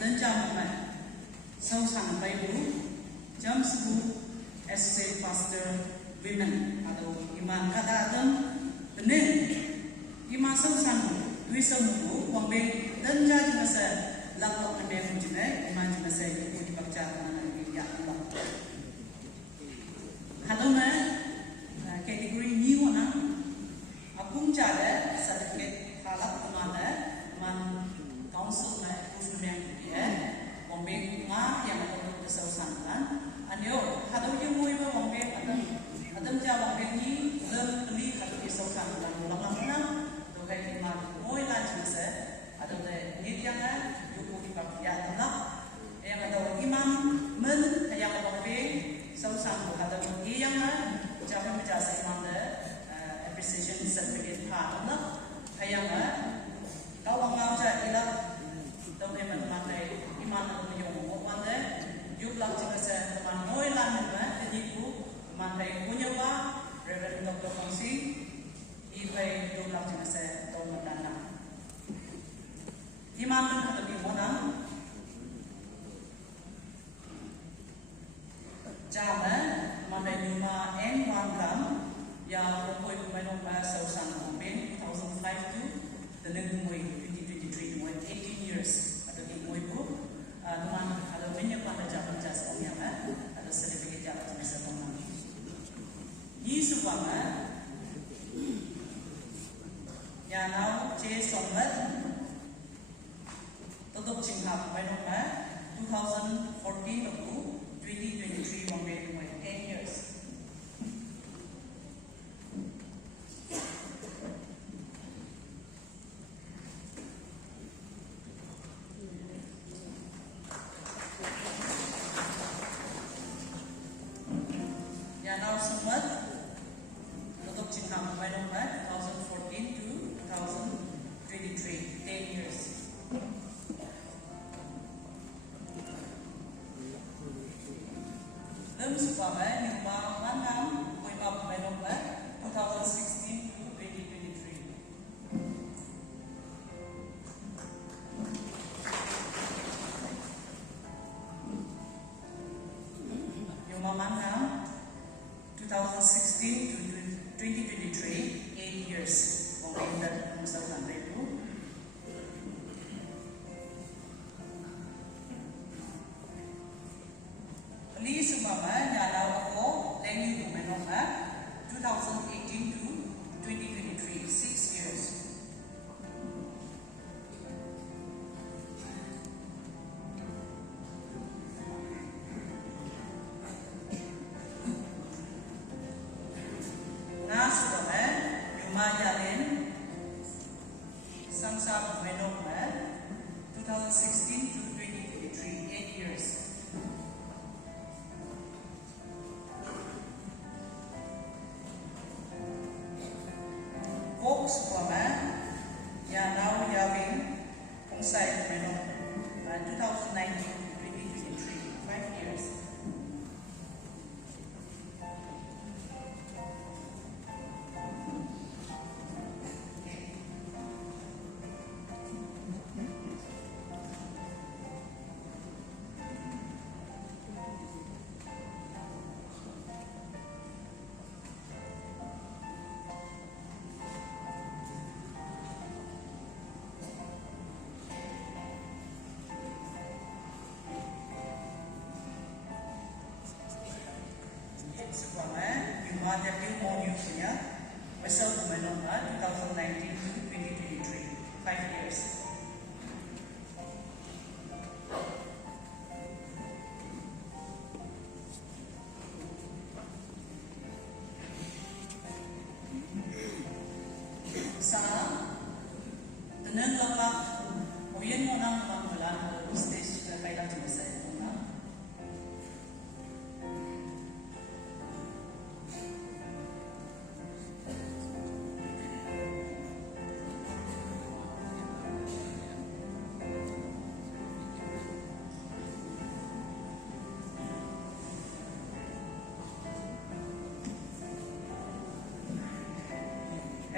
dan jam mai sau sang bai bu jam sebu SC Pastor Women atau iman kata adam benin iman sau sang dui sau bu wang be dan jam masa laklok ane mujine iman masa itu dipaksa mana ya Allah hadam kategori new na apung cara certificate halap kemana man council na improvement ya wambe nga yang ada kesausangan anyo hadam yang mau iba wambe adam ja wambe ni lem beli hadam kesausangan ulang mana to kai iman moi lan jese adam de ni yang yuku dipak ya tanah yang ada imam men yang wambe sausang hadam yang jangan berjasa imam de appreciation certificate part na kaya nga kau ngau ja ila tong he man makai iman na yung mo mande yuk lang jika sa man moy lan na teniku man kai punya ba Reverend Dr. Fongsi ibai yuk lang jika sa tong madana iman na to bi monan jama mandai numa N1 gram yang pokoi kumainong ba sa usang kumpin 2005 to the nagmumoy 2023 mo 18 years at the moy po naman ada banyak pada jalan jasa yang ada sertifikat jalan jasa teman ni subama yang now C sombat tutup cinta kumainong ba 2014 to 2023 mo 10 years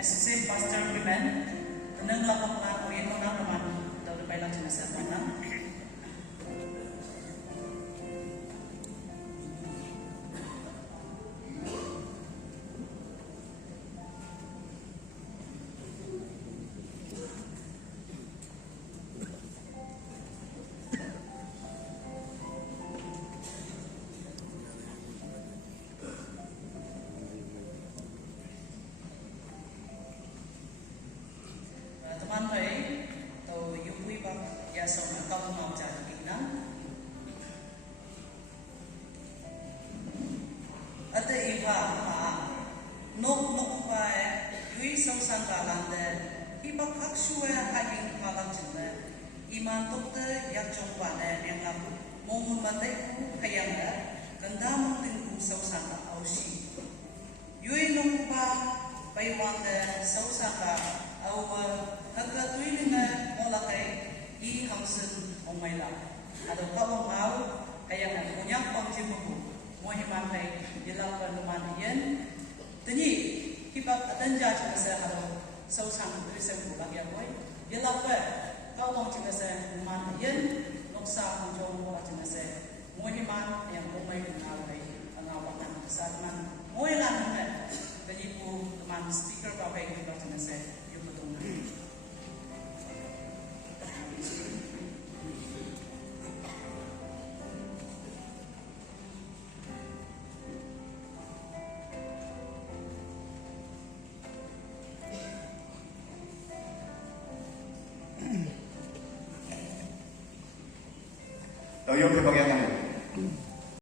SC Pastor Women, tenang lakak na kuyen mo na naman daw na pailang sinasabi na kau mau jadi kita. Ada iba nok pa yui sausan kalande iba kakshua haging kalang jina iman dokter yak jongwa ne yang mong matai kayang gandam tingku sausan ka aushi yui nok pa baywan de sausan ka au haga tuilina molakai I hamsen omaila ada kau mau kayang punya pangjimu Mohiman hai dilapar luman yen teni hibak atanja chasa haro sausang tulisang bulang ya boy dilapar kau mau chasa luman yen noksa kunjong mo chasa Mohiman yang umay kenal hai angawakan sarman moilan ne teni pu luman speaker pa bai hibak chasa yung betung 옆에 방향